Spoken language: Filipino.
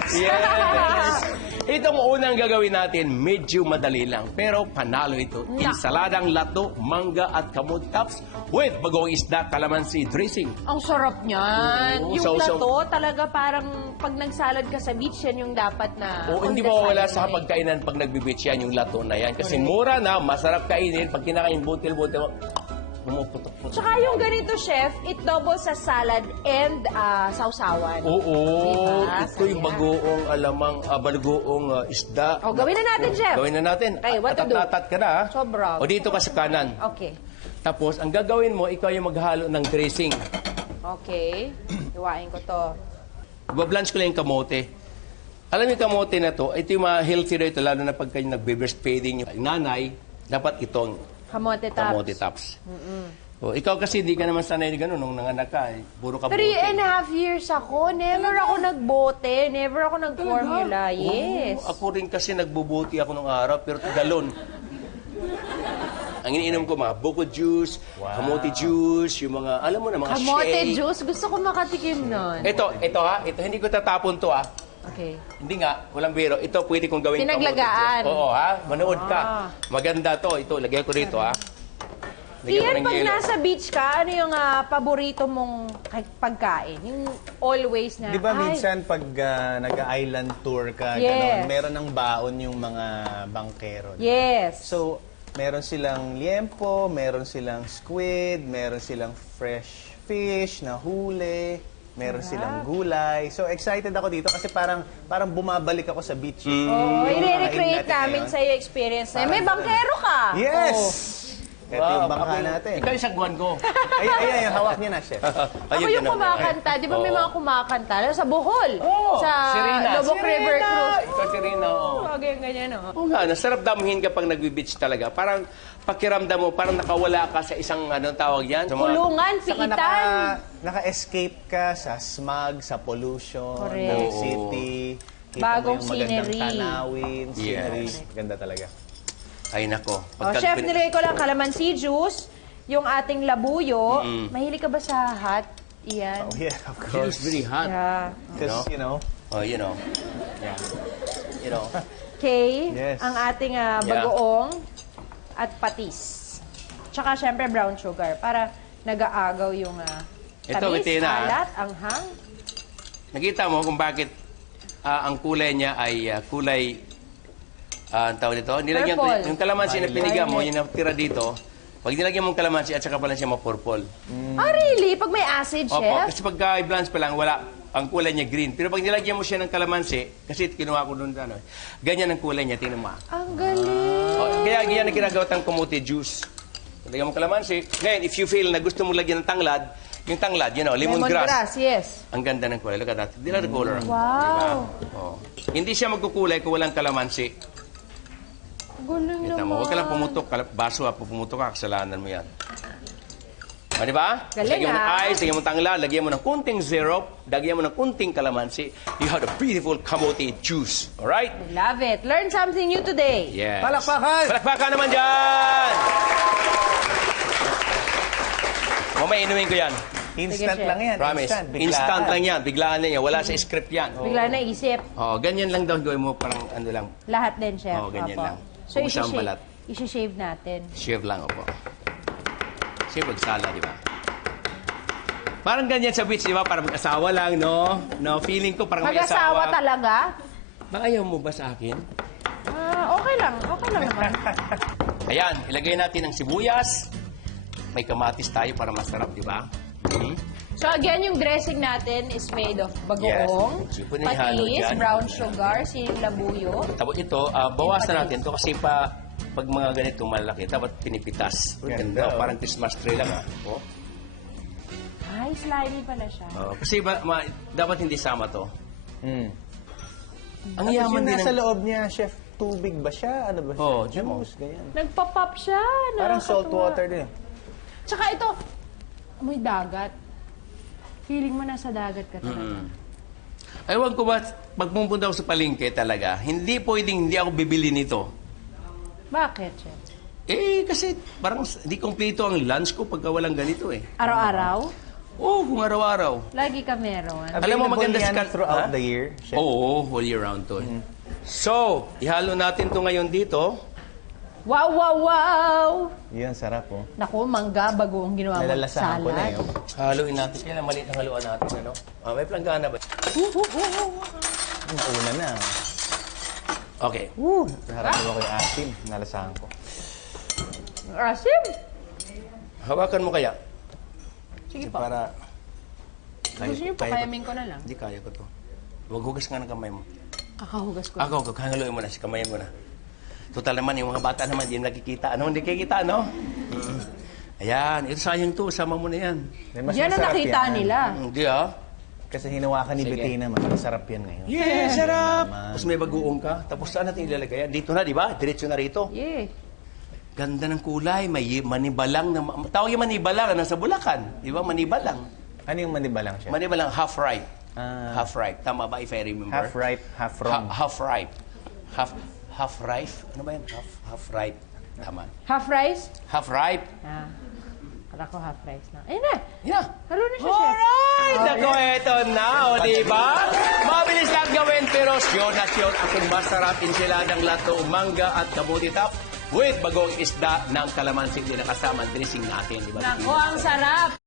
chance! Yes! Itong unang gagawin natin, medyo madali lang. Pero panalo ito. Insaladang lato, mangga at kamote tops with bagong isda, calamansi dressing. Ang sarap niyan. Oo, Yung sausaw. lato, talaga parang pag nagsalad ka sa beach, yan yung dapat na... O hindi mawawala sa pagkainan pag nagbibitch yan, yung lato na yan. Kasi mura na, masarap kainin. Pag kinakain butil-butil, pumuputok-putok. Tsaka yung ganito, chef, it doubles sa salad and sausawan. Oo, Diba? ito yung bagoong alamang, bagoong isda. O, gawin na natin, chef. Gawin na natin. Okay, what to do? Atatat ka na, ha? Sobra. O dito ka sa kanan. Okay. Tapos, ang gagawin mo, ikaw yung maghalo ng dressing. Okay. Iwain ko to. Bablanch ko lang yung kamote. Alam mo yung kamote na to, ito yung mga healthy na ito, lalo na pag kayo nag-breastfeeding yung nanay, dapat itong Kamote tops. kamote tops. O, ikaw kasi hindi ka naman sanay na gano'n nung nanganak ka. Puro kamote. 3.5 years ako. Never ako nagbote. Never ako nag-formula. Yes. Oo, ako rin kasi nagbubuti ako nung araw, pero galon. Ang iniinom ko, mga buko juice, kamote juice, yung mga, alam mo na, mga Kamote shake. juice. Gusto ko makatikim nun. Ito ha, ito, hindi ko tatapon to ha. Okay. Hindi nga, walang biro. Ito pwede kong gawin Pinaglagaan. kamote juice. Oo ha, manood ka. Maganda to. Ito, lagyan ko rito ha. Lagyan ko Iyan, ng pag yelo. nasa beach ka, ano yung paborito mong pagkain? Yung always na, Di ba ay, minsan pag nag-island tour ka, Yes. ganon, meron ng baon yung mga bangkero. yes. So, meron silang liempo, meron silang squid, meron silang fresh fish na huli, meron silang gulay. So, excited ako dito kasi parang bumabalik ako sa beach. Oo, Yung i-recreate kakainin natin namin ngayon. sa iyo experience na. May bangkero ka. Yes! Oo. Ito yung bangka ako- natin. Ikaw yung sagwan ko. Ay, hawak niya na, chef. Ako yung kumakanta. Di ba may mga kumakanta? Sa Bohol. Sa Serena. Lobok River Cruise. Ikaw si Rina, oo. Oh, ganyan, oh. Oo nga, nasarap damuhin kapag nagbe-beach talaga. Parang pakiramdam mo, parang nakawala ka sa isang, anong tawag yan? Sa mga- Kulungan, Saka piitan. naka-escape ka sa smog, sa pollution, Correct. ng Oo. city. Kita Bagong mo yung magandang scenery. tanawin, scenery. Yes. Ganda talaga. Ay, nako. Oh, chef, nilagay ko lang calamansi juice, yung ating labuyo. Mahilig ka ba sa hot? Iyan. Oh, yeah, of It's course. very hot. Yeah. Because, you know, Oh, you know. yeah. You know. Okay, Yes. ang ating bagoong at patis. Tsaka syempre brown sugar para nag-aagaw yung Ito, tamis, Bettina, alat, anghang. Nakita mo kung bakit ang kulay niya ay kulay, ang tawag dito, nilagyan ko, Purple. yung kalamansi na pinigyan mo, Violet. yung natira dito, pag nilagyan mo yung kalamansi at saka pala siya ma-purple. Ah, really? Pag may acid, Opo, chef? kasi pagka i-blanch pa lang, wala, ang kulay niya green. Pero pag nilagyan mo siya ng kalamansi, kasi kinuha ko doon, ano, ganyan ang kulay niya, tingnan mo. Ang galing. Kaya ganyan ang ginagawa ng kamote juice. Lagyan mo kalamansi. Ngayon, if you feel na gusto mo lagyan ng tanglad, yung tanglad, you know, lemongrass. yes. Ang ganda ng kulay. Look at that. Di na the color. Wow. Diba? Oh. Hindi siya magkukulay kung walang kalamansi. Galing Kita naman. mo, huwag ka lang pumutok. Baso ha, pumutok ka, kasalanan mo yan. O, di ba? Galing, Lagyan mo ng ah. ice, lagyan mo ng tanglad, lagyan mo ng kunting syrup, lagyan mo ng kunting kalamansi. You have a beautiful kamote juice. Alright? Love it. Learn something new today. Yes. Palakpakan! Palakpakan naman dyan! Mamaya inumin ko yan. Instant Sige, lang yan. Promise. Biglaan. Instant lang yan. Biglaan lang yan. Wala sa script yan. Bigla naisip. Oh, ganyan lang daw gawin mo. Parang ano lang. Lahat din, chef. Oo, ganyan Opo. lang. So, Kung saan balat. isi-shave natin. Shave lang, opo. Shave magsala, di ba? Parang ganyan sa beach, di ba? Parang mag-asawa lang, no? No, feeling ko parang may Mag-asawa asawa. talaga? Baka ayaw mo ba sa akin? Okay lang. Okay lang naman. Ayan, ilagay natin ang sibuyas. May kamatis tayo para masarap, di ba? So again, yung dressing natin is made of bagoong, Yes. Pwede ihalo patis, dyan. brown sugar, siling labuyo. Tapos ito, bawasan natin to kasi pag mga ganito malaki, dapat pinipitas. Ganda, oh. Parang Christmas tree lang, ha? Oh. Ay, slimy pala siya. Kasi dapat hindi sama to. Mm. Ang Tapos yaman yung din nasa ng... loob niya, chef, tubig ba siya? Ano ba siya? Oo, di mo. Juice, ganyan. Nagpa-pop siya. Parang salt Nakakatuwa. water din. Tsaka ito, amoy dagat. Feeling mo nasa dagat ka talaga. Ewan ko ba, pag pumunta ako sa palengke talaga, hindi pwedeng hindi ako bibili nito. Bakit, chef? Kasi parang hindi kompleto ang lunch ko pagka walang ganito eh. Araw-araw? Oh, kung araw-araw. Lagi ka meron. Alam mo, maganda yan si Kan- throughout Ha? the year, chef. Oo, whole year round to. So, ihalo natin to ngayon dito. Wow, wow, wow! Yun, sarap oh. Naku, mangga, bagoong ginawa mo Nalalasahan ko na salad. yun. Haluin natin. Kailan maliit ang haluan natin, ano? May planggana ba? Una na. Okay. Harap mo ko yung asim. Nalasahan ko. Asim! Hawakan mo kaya? Sige po. Para Gusto niyo pa, kayamin ko na lang. Hindi kaya ko to. Huwag hugas nga ng kamay mo. Kakahugas ko. Ako, haluin mo na. Kamayan mo na. Total naman, yung mga bata naman, hindi nakikita. Ano, hindi nakikita, no? Ayan. Ito sayang to. Sama mo na yan. may mas Yan ang masarap nakita yan. nila. Hindi, ah. Kasi hinawakan ni Sige. Bettina, masarap yan ngayon. Yes, sarap! Tapos may bagoong ka. Tapos saan natin ilalagay yan? Dito na, di ba? Diretso na rito. Yeah. Ganda ng kulay. May manibalang na... Tawag yung manibalang. Nasa Bulacan. Di ba? Manibalang. Ano yung manibalang siya? Manibalang half-ripe. Ah. Half-ripe. Tama ba if I remember? Half ripe, half wrong. Half-ripe. Half-ripe? Ano ba yan? Half-ripe. Tama. Half rice? Half-ripe. Ah. Kala ko half rice na. Ayun na. Yeah. Halo na siya, chef. Alright! Nako, eto na, o diba? Mabilis lang gawin, pero sure na sure akong masarap enchiladang lato, mangga at kamuti top with bagong isda ng kalamansi din na kasama ang dressing natin, di ba? Nako, ang sarap.